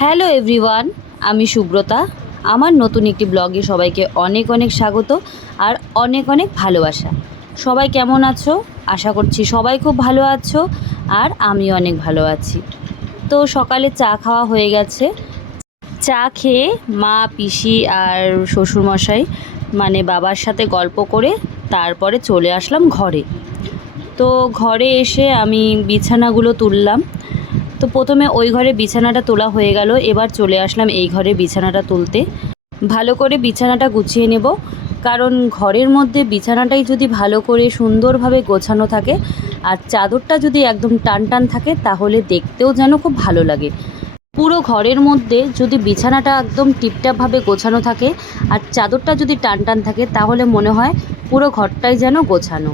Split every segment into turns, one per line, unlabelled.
Hello everyone, আমি সুব্রতা। আমার নতুন একটি ব্লগে সবাইকে অনেক অনেক স্বাগত আর অনেক অনেক ভালোবাসা। সবাই কেমন আছো? আশা করছি সবাই খুব ভালো আছো আর আমি অনেক ভালো আছি। তো সকালে চা খাওয়া হয়ে গেছে। চা খেয়ে মা, পিসি আর শ্বশুরমশাই মানে বাবার সাথে গল্প করে তারপরে চলে আসলাম ঘরে। তো ঘরে এসে আমি বিছানাগুলো তুললাম। তো প্রথমে ওই ঘরে বিছানাটা তোলা হয়ে গেল, এবার চলে আসলাম এই ঘরে বিছানাটা তুলতে। ভালো করে বিছানাটা গুছিয়ে নেব, কারণ ঘরের মধ্যে বিছানাটাই যদি ভালো করে সুন্দরভাবে গোছানো থাকে আর চাদরটা যদি একদম টান টান থাকে, তাহলে দেখতেও যেন খুব ভালো লাগে। পুরো ঘরের মধ্যে যদি বিছানাটা একদম টিপটাপভাবে গোছানো থাকে আর চাদরটা যদি টান টান থাকে, তাহলে মনে হয় পুরো ঘরটাই যেন গোছানো।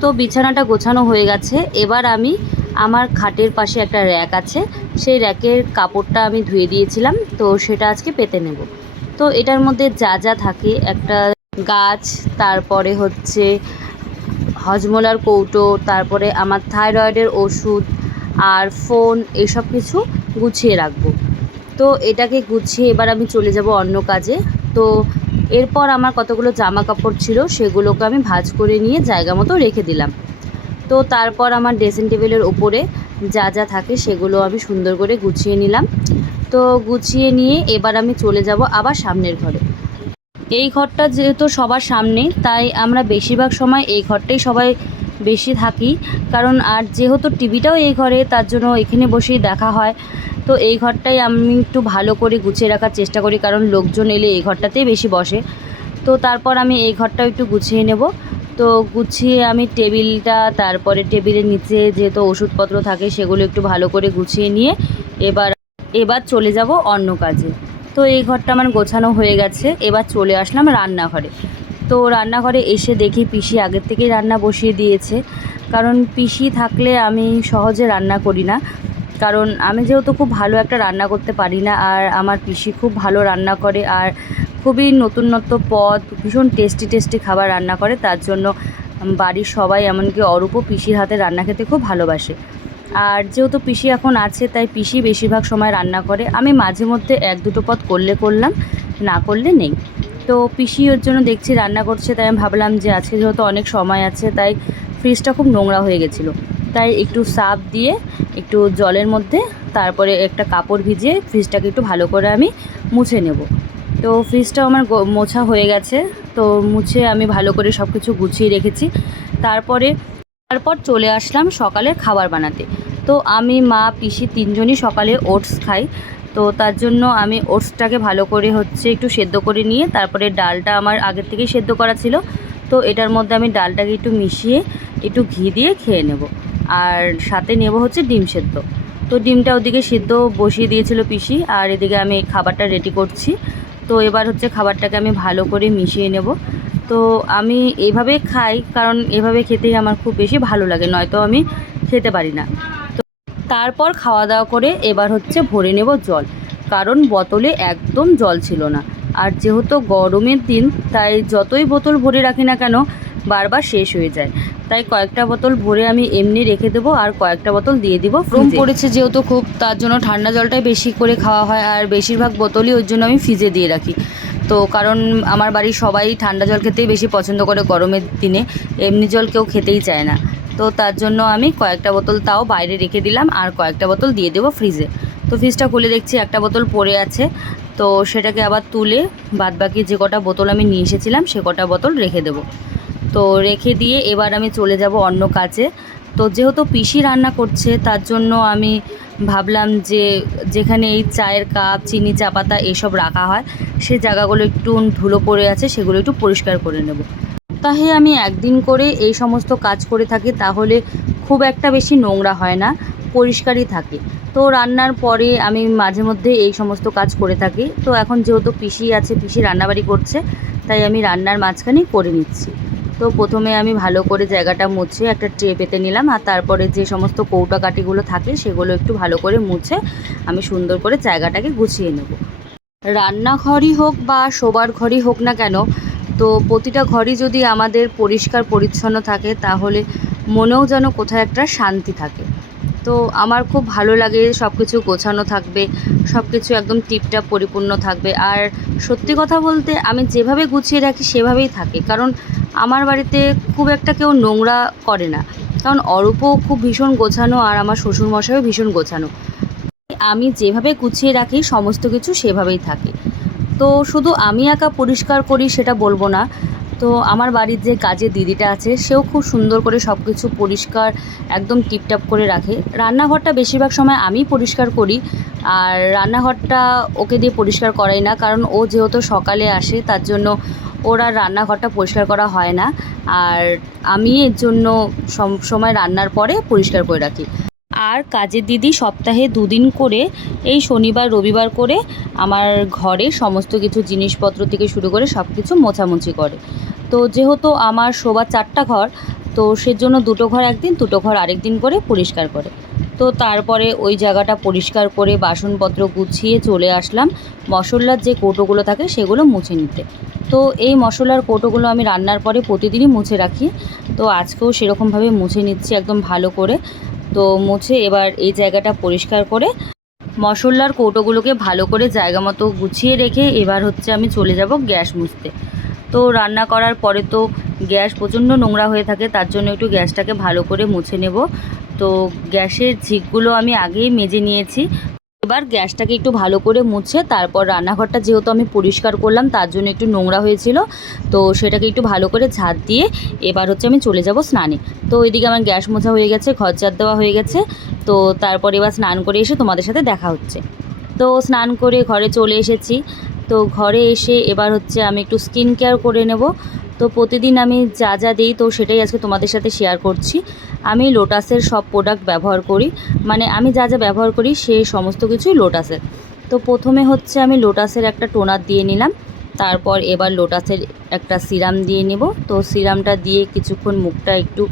তো বিছানাটা গোছানো হয়ে গেছে, এবার আমি আমার খাটের পাশে একটা র্যাক আছে। সেই র্যাকের কাপড়টা আমি ধুয়ে দিয়েছিলাম, তো সেটা আজকে পেতে নেব। তো এটার মধ্যে যা যা থাকে, একটা গাছ, তারপরে হচ্ছে হজমলার কৌটো, তারপরে আমার থাইরয়েডের ওষুধ আর ফোন, এসব কিছু গুছিয়ে রাখব। তো এটাকে গুছিয়ে এবার আমি চলে যাব অন্য কাজে। তো এরপর আমার কতগুলো জামা কাপড় ছিল, সেগুলোকে আমি ভাঁজ করে নিয়ে জায়গা মতো রেখে দিলাম। তো তারপর আমার ড্রেসিং টেবিলের ওপরে যা যা থাকে সেগুলো আমি সুন্দর করে গুছিয়ে নিলাম। তো গুছিয়ে নিয়ে এবার আমি চলে যাব আবার সামনের ঘরে। এই ঘরটা যেহেতু সবার সামনে, তাই আমরা বেশিরভাগ সময় এই ঘরটাই সবাই বেশি থাকি। কারণ আর যেহেতু টিভিটাও এই ঘরে, তার জন্য এখানে বসেই দেখা হয়। তো এই ঘরটাই আমি একটু ভালো করে গুছিয়ে রাখার চেষ্টা করি, কারণ লোকজন এলে এই ঘরটাতেই বেশি বসে। তো তারপর আমি এই ঘরটাও একটু গুছিয়ে নেব। তো গুছিয়ে আমি টেবিলটা তারপরে টেবিলের নিচে যেহেতু ওষুধপত্র থাকে সেগুলো একটু ভালো করে গুছিয়ে নিয়ে এবার এবার চলে যাব অন্য কাজে। তো এই ঘরটা আমার গোছানো হয়ে গেছে, এবার চলে আসলাম রান্নাঘরে। তো রান্নাঘরে এসে দেখি পিসি আগের থেকেই রান্না বসিয়ে দিয়েছে, কারণ পিসি থাকলে আমি সহজে রান্না করি না। কারণ আমি যেহেতু খুব ভালো একটা রান্না করতে পারি না, আর আমার পিসি খুব ভালো রান্না করে, আর খুবই নতুন নতুন পদ, ভীষণ টেস্টি টেস্টি খাবার রান্না করে। তার জন্য বাড়ির সবাই এমনকি অরূপও পিসির হাতে রান্না খেতে খুব ভালোবাসে। আর যেহেতু পিসি এখন আছে, তাই পিসি বেশিরভাগ সময় রান্না করে। আমি মাঝে মধ্যে এক দুটো পদ করলে করলাম, না করলে নেই। তো পিসি ওর জন্য দেখছি রান্না করছে, তাই আমি ভাবলাম যে আজকে যেহেতু অনেক সময় আছে, তাই ফ্রিজটা খুব নোংরা হয়ে গেছিল। তাই একটু সাপ দিয়ে একটু জলের মধ্যে তারপরে একটা কাপড় ভিজিয়ে ফ্রিজটাকে একটু ভালো করে আমি মুছে নেব। তো ফ্রিজটাও আমার মোছা হয়ে গেছে। তো মুছে আমি ভালো করে সব কিছু গুছিয়ে রেখেছি। তারপরে তারপর চলে আসলাম সকালে খাবার বানাতে। তো আমি, মা, পিসি তিনজনই সকালে ওটস খাই। তো তার জন্য আমি ওটসটাকে ভালো করে হচ্ছে একটু সেদ্ধ করে নিয়ে, তারপরে ডালটা আমার আগের থেকেই সেদ্ধ করা ছিল। তো এটার মধ্যে আমি ডালটাকে একটু মিশিয়ে একটু ঘি দিয়ে খেয়ে নেব। আর সাথে নেব হচ্ছে ডিম সেদ্ধ। তো ডিমটা ওদিকে সেদ্ধ বসিয়ে দিয়েছিল পিসি, আর এদিকে আমি খাবারটা রেডি করছি। তো এবার হচ্ছে খাবারটাকে আমি ভালো করে মিশিয়ে নেব। তো আমি এইভাবে খাই, কারণ এভাবে খেতেই আমার খুব বেশি ভালো লাগে, নয়তো আমি খেতে পারি না। তো তারপর খাওয়া দাওয়া করে এবার হচ্ছে ভরে নেব জল, কারণ বোতলে একদম জল ছিল না। আর যেহেতু গরমের দিন, তাই যতই বোতল ভরে রাখি না কেন, বারবার শেষ হয়ে যায়। তাই কয়েকটা বোতল ভরে আমি এমনি রেখে দেবো আর কয়েকটা বোতল দিয়ে দিব রুম পড়েছে যেহেতু খুব তার জন্য ঠান্ডা জলটাই বেশি করে খাওয়া হয় আর বেশিরভাগ বোতলই ওর জন্য আমি ফ্রিজে দিয়ে রাখি। তো কারণ আমার বাড়ির সবাই ঠান্ডা জল খেতেই বেশি পছন্দ করে গরমের দিনে এমনি জল কেউ খেতেই চায় না। তো তার জন্য আমি কয়েকটা বোতল তাও বাইরে রেখে দিলাম আর কয়েকটা বোতল দিয়ে দেবো ফ্রিজে। তো ফ্রিজটা খুলে দেখছি একটা বোতল পড়ে আছে তো সেটাকে আবার তুলে বাদবাকি যে কটা বোতল আমি নিয়ে এসেছিলাম সে কটা বোতল রেখে দেবো। তো রেখে দিয়ে এবার আমি চলে যাব অন্য কাজে। তো যেহেতু পিসি রান্না করছে, তার জন্য আমি ভাবলাম যে যেখানে এই চায়ের কাপ, চিনি, চা পাতা এসব রাখা হয়, সে জায়গাগুলো একটু ধুলো পড়ে আছে, সেগুলো একটু পরিষ্কার করে নেব। সপ্তাহে আমি একদিন করে এই সমস্ত কাজ করে থাকি, তাহলে খুব একটা বেশি নোংরা হয় না, পরিষ্কারই থাকে। তো রান্নার পরে আমি মাঝে মধ্যে এই সমস্ত কাজ করে থাকি। তো এখন যেহেতু পিসি আছে, পিসি রান্নাবাড়ি করছে, তাই আমি রান্নার মাঝখানেই করে নিচ্ছি। তো প্রথমে আমি ভালো করে জায়গাটা মুছে একটা ট্রে পেতে নিলাম আর তারপরে যে সমস্ত কৌটা কাটিগুলো থাকে সেগুলো একটু ভালো করে মুছে আমি সুন্দর করে জায়গাটাকে গুছিয়ে নেব। রান্নাঘরই হোক বা শোবার ঘরই হোক না কেন, তো প্রতিটা ঘরই যদি আমাদের পরিষ্কার পরিচ্ছন্ন থাকে তাহলে মনেও যেন কোথায় একটা শান্তি থাকে। তো আমার খুব ভালো লাগে সব কিছু গোছানো থাকবে সব কিছু একদম টিপটাপ পরিপূর্ণ থাকবে। আর সত্যি কথা বলতে আমি যেভাবে গুছিয়ে রাখি সেভাবেই থাকে। কারণ আমার বাড়িতে খুব একটা কেউ নোংরা করে না। কারণ অরূপও খুব ভীষণ গোছানো আর আমার শ্বশুরমশাইও ভীষণ গোছানো। আমি যেভাবে গুছিয়ে রাখি, সমস্ত কিছু সেভাবেই থাকে। তো শুধু আমি একা পরিষ্কার করি সেটা বলব না। তো আমার বাড়ির যে কাজের দিদিটা আছে, সেও খুব সুন্দর করে সব কিছু পরিষ্কার, একদম টিপটাপ করে রাখে। রান্নাঘরটা বেশিরভাগ সময় আমিই পরিষ্কার করি আর রান্নাঘরটা ওকে দিয়ে পরিষ্কার করাই না, কারণ ও যেহেতু সকালে আসে, তার জন্য ওর আর রান্নাঘরটা পরিষ্কার করা হয় না। আর আমি এর জন্য সব সময় রান্নার পরে পরিষ্কার করে রাখি। আর কাজের দিদি সপ্তাহে দুদিন করে এই শনিবার, রবিবার করে আমার ঘরে সমস্ত কিছু জিনিসপত্র থেকে শুরু করে সব কিছু মোছামুছি করে। তো যেহেতু আমার শোবার চারটা ঘর, তো সেজন্য দুটো ঘর একদিন, দুটো ঘর আরেক দিন করে পরিষ্কার করে। তো তারপরে ওই জায়গাটা পরিষ্কার করে বাসনপত্র গুছিয়ে চলে আসলাম। মশলার যে কৌটোগুলো থাকে সেগুলো মুছে নিতে। তো এই মশলার কৌটোগুলো আমি রান্নার পরে প্রতিদিনই মুছে রাখি। তো আজকেও সেরকমভাবে মুছে নিচ্ছি একদম ভালো করে। তো মুছে এবার এই জায়গাটা পরিষ্কার করে মশলার কৌটোগুলোকে ভালো করে জায়গা মতো গুছিয়ে রেখে এবার হচ্ছে আমি চলে যাব গ্যাস মুছতে। তো রান্না করার পরে তো গ্যাস প্রচণ্ড নোংরা হয়ে থাকে, তার জন্য একটু গ্যাসটাকে ভালো করে মুছে নেব। তো গ্যাসের ঝিকগুলো আমি আগেই মেজে নিয়েছি। এবার গ্যাসটাকে একটু ভালো করে মুছে তারপর রান্নাঘরটা যেহেতু আমি পরিষ্কার করলাম, তার জন্য একটু নোংরা হয়েছিল। তো সেটাকে একটু ভালো করে ঝাঁট দিয়ে এবার হচ্ছে আমি চলে যাব স্নানে। তো ওইদিকে আমার গ্যাস মোছা হয়ে গেছে, ঘর ঝাড় দেওয়া হয়ে গেছে। তো তারপর এবার স্নান করে এসে তোমাদের সাথে দেখা হচ্ছে। তো স্নান করে ঘরে চলে এসেছি। তো ঘরে এসে এবার হচ্ছে আমি একটু স্কিন কেয়ার করে নেব। তো প্রতিদিন আমি যা যা দিই তো সেটাই আজকে তোমাদের সাথে শেয়ার করছি। আমি লোটাসের সব প্রোডাক্ট ব্যবহার করি। মানে আমি যা যা ব্যবহার করি সে সমস্ত কিছুই লোটাসের তো প্রথমে হচ্ছে আমি লোটাসের একটা টোনার দিয়ে নিলাম। তারপর এবার লোটাসের একটা সিরাম দিয়ে নেব। তো সিরামটা দিয়ে কিছুক্ষণ মুখটা একটু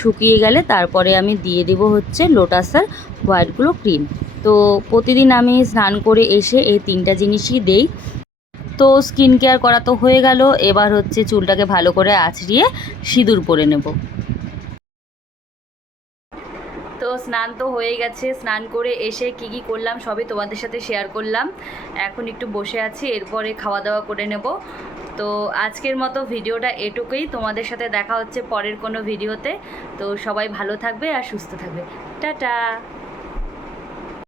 শুকিয়ে গেলে তারপরে আমি দিয়ে দেব হচ্ছে লোটাসের হোয়াইট গ্লো ক্রিম তো প্রতিদিন আমি স্নান করে এসে এই তিনটা জিনিসই দেই। তো স্কিন কেয়ার করা তো হয়ে গেল। এবার হচ্ছে চুলটাকে ভালো করে আছড়িয়ে সিঁদুর পরে নেব। স্নান তো হয়ে গেছে, স্নান করে এসে কি কি করলাম সবই তোমাদের সাথে শেয়ার করলাম। এখন একটু বসে আছি, এরপরে খাওয়া দাওয়া করে নেব। তো আজকের মতো ভিডিওটা এটুকুই, তোমাদের সাথে দেখা হচ্ছে পরের কোনো ভিডিওতে। তো সবাই ভালো থাকবে আর সুস্থ থাকবে। টাটা!